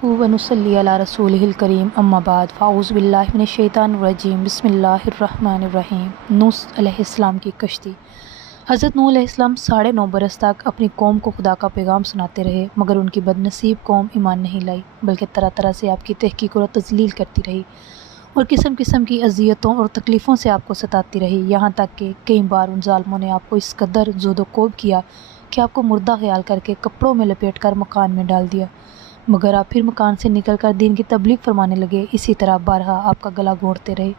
ونصلی علی رسولہ الکریم اما بعد فاعوذ باللہ من الشیطان الرجیم بسم اللہ الرحمن الرحیم۔ نوح علیہ السلام کی کشتی۔ حضرت نوح علیہ السلام 9.5 برس تک اپنی قوم کو خدا کا پیغام سناتے رہے، مگر ان کی بد نصیب قوم ایمان نہیں لائی، بلکہ طرح طرح سے آپ کی تحقیق اور تذلیل کرتی رہی اور قسم قسم کی اذیتوں اور تکلیفوں سے آپ کو ستاتی رہی، یہاں تک کہ کئی بار ان ظالموں نے آپ کو اس قدر زود و کوب کیا کہ آپ کو مردہ خیال کر کے کپڑوں میں لپیٹ کر مکان میں ڈال دیا، مگر آپ پھر مکان سے نکل کر دین کی تبلیغ فرمانے لگے۔ اسی طرح بارہا آپ کا گلا گھونٹتے رہے،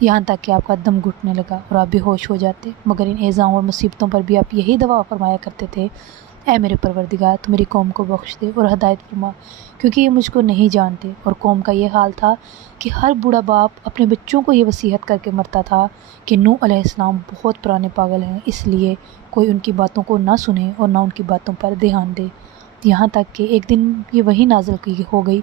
یہاں تک کہ آپ کا دم گھٹنے لگا اور آپ بے ہوش ہو جاتے، مگر ان ایذاؤں اور مصیبتوں پر بھی آپ یہی دعا فرمایا کرتے تھے: اے میرے پروردگار، تو میری قوم کو بخش دے اور ہدایت فرما، کیونکہ یہ مجھ کو نہیں جانتے۔ اور قوم کا یہ حال تھا کہ ہر بوڑھا باپ اپنے بچوں کو یہ وصیت کر کے مرتا تھا کہ نوح علیہ السلام بہت پرانے پاگل ہیں، اس لیے کوئی ان کی باتوں کو نہ سنے اور نہ ان کی باتوں پر دھیان دے، یہاں تک کہ ایک دن یہ وحی نازل ہو گئی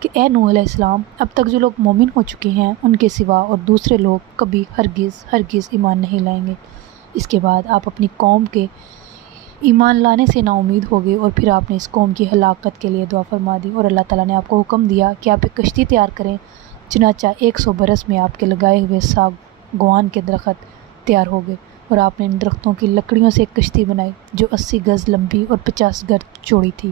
کہ اے نوح علیہ السلام، اب تک جو لوگ مومن ہو چکے ہیں ان کے سوا اور دوسرے لوگ کبھی ہرگز ایمان نہیں لائیں گے۔ اس کے بعد آپ اپنی قوم کے ایمان لانے سے نا امید ہو گئے اور پھر آپ نے اس قوم کی ہلاکت کے لیے دعا فرما دی، اور اللہ تعالیٰ نے آپ کو حکم دیا کہ آپ ایک کشتی تیار کریں۔ چنانچہ 100 برس میں آپ کے لگائے ہوئے ساگوان کے درخت تیار ہو گئے، اور آپ نے ان درختوں کی لکڑیوں سے ایک کشتی بنائی جو 80 گز لمبی اور 50 گز چوڑی تھی،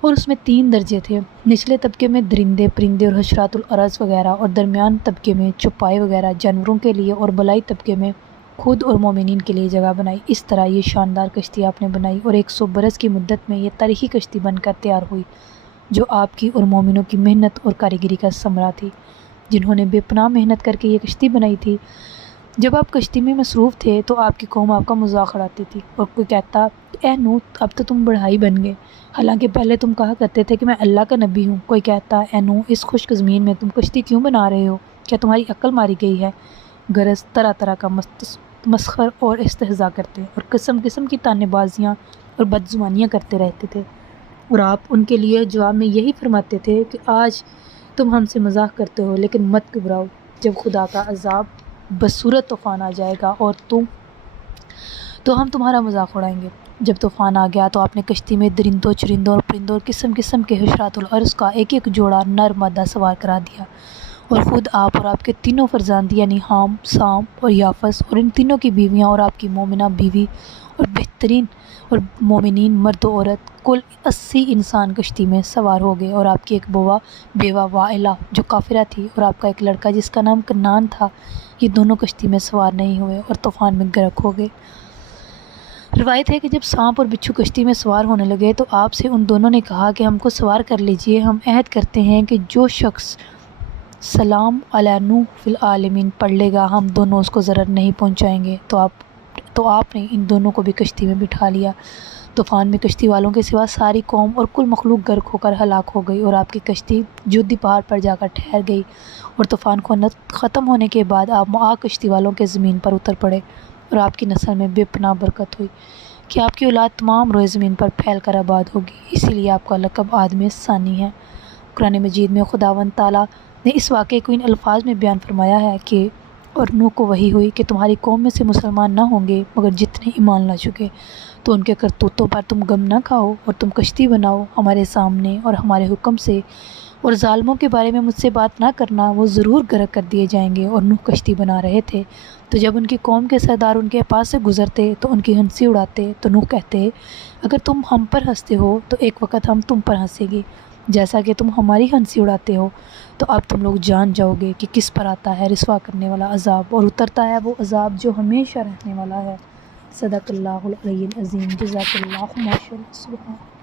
اور اس میں 3 درجے تھے۔ نچلے طبقے میں درندے، پرندے اور حشرات الارض وغیرہ، اور درمیان طبقے میں چوپائے وغیرہ جانوروں کے لیے، اور بالائی طبقے میں خود اور مومنین کے لیے جگہ بنائی۔ اس طرح یہ شاندار کشتی آپ نے بنائی، اور 100 برس کی مدت میں یہ تاریخی کشتی بن کر تیار ہوئی، جو آپ کی اور مومنوں کی محنت اور کاریگری کا ثمرہ تھی، جنہوں نے بے پناہ محنت کر کے یہ کشتی بنائی تھی۔ جب آپ کشتی میں مصروف تھے تو آپ کی قوم آپ کا مذاق اڑاتی تھی، اور کوئی کہتا: اے نوح، اب تو تم بڑھائی بن گئے، حالانکہ پہلے تم کہا کرتے تھے کہ میں اللہ کا نبی ہوں۔ کوئی کہتا: اے نوح، اس خشک زمین میں تم کشتی کیوں بنا رہے ہو؟ کیا تمہاری عقل ماری گئی ہے؟ غرض طرح طرح کا مسخر اور استہزاء کرتے اور قسم قسم کی طعنے بازیاں اور بدزبانیاں کرتے رہتے تھے، اور آپ ان کے لیے جواب میں یہی فرماتے تھے کہ آج تم ہم سے مذاق کرتے ہو، لیکن مت گھبراؤ، جب خدا کا عذاب بصورت طوفان آ جائے گا اور تو ہم تمہارا مذاق اڑائیں گے۔ جب طوفان آ گیا تو آپ نے کشتی میں درندوں، چرندوں اور پرندوں اور قسم قسم کے حشرات الارض کا ایک ایک جوڑا نر مادہ سوار کرا دیا، اور خود آپ اور آپ کے تینوں فرزند یعنی حام، سام اور یافس، اور ان تینوں کی بیویاں اور آپ کی مومنہ بیوی اور بہترین اور مومنین مرد و عورت، کل 80 انسان کشتی میں سوار ہو گئے، اور آپ کی ایک بیوہ وائلہ جو کافرہ تھی، اور آپ کا ایک لڑکا جس کا نام کنعان تھا، یہ دونوں کشتی میں سوار نہیں ہوئے اور طوفان میں غرق ہو گئے۔ روایت ہے کہ جب سانپ اور بچھو کشتی میں سوار ہونے لگے تو آپ سے ان دونوں نے کہا کہ ہم کو سوار کر لیجئے، ہم عہد کرتے ہیں کہ جو شخص سلام علی نوح فی العالمین پڑھ لے گا ہم دونوں اس کو ضرر نہیں پہنچائیں گے۔ تو آپ نے ان دونوں کو بھی کشتی میں بٹھا لیا۔ طوفان میں کشتی والوں کے سوا ساری قوم اور کل مخلوق غرق ہو کر ہلاک ہو گئی، اور آپ کی کشتی جودی پہاڑ پر جا کر ٹھہر گئی، اور طوفان ختم ہونے کے بعد آپ کشتی والوں کے زمین پر اتر پڑے، اور آپ کی نسل میں بے پناہ برکت ہوئی کہ آپ کی اولاد تمام روئے زمین پر پھیل کر آباد ہوگی، اسی لیے آپ کا لقب آدم ثانی ہے۔ قرآن مجید میں خداوند تعالیٰ نے اس واقعے کو ان الفاظ میں بیان فرمایا ہے کہ اور نوح کو وحی ہوئی کہ تمہاری قوم میں سے مسلمان نہ ہوں گے مگر جتنے ایمان لا چکے، تو ان کے کرتوتوں پر تم غم نہ کھاؤ، اور تم کشتی بناؤ ہمارے سامنے اور ہمارے حکم سے، اور ظالموں کے بارے میں مجھ سے بات نہ کرنا، وہ ضرور غرق کر دیے جائیں گے۔ اور نوح کشتی بنا رہے تھے تو جب ان کی قوم کے سردار ان کے پاس سے گزرتے تو ان کی ہنسی اڑاتے، تو نوح کہتے: اگر تم ہم پر ہنستے ہو تو ایک وقت ہم تم پر ہنسیں گے، جیسا کہ تم ہماری ہنسی اڑاتے ہو، تو اب تم لوگ جان جاؤ گے کہ کس پر آتا ہے رسوا کرنے والا عذاب، اور اترتا ہے وہ عذاب جو ہمیشہ رہنے والا ہے۔ صدق اللہ العلی العظیم۔ جزاک اللہ خیر۔